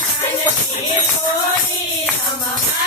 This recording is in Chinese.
看着媳妇，你怎么看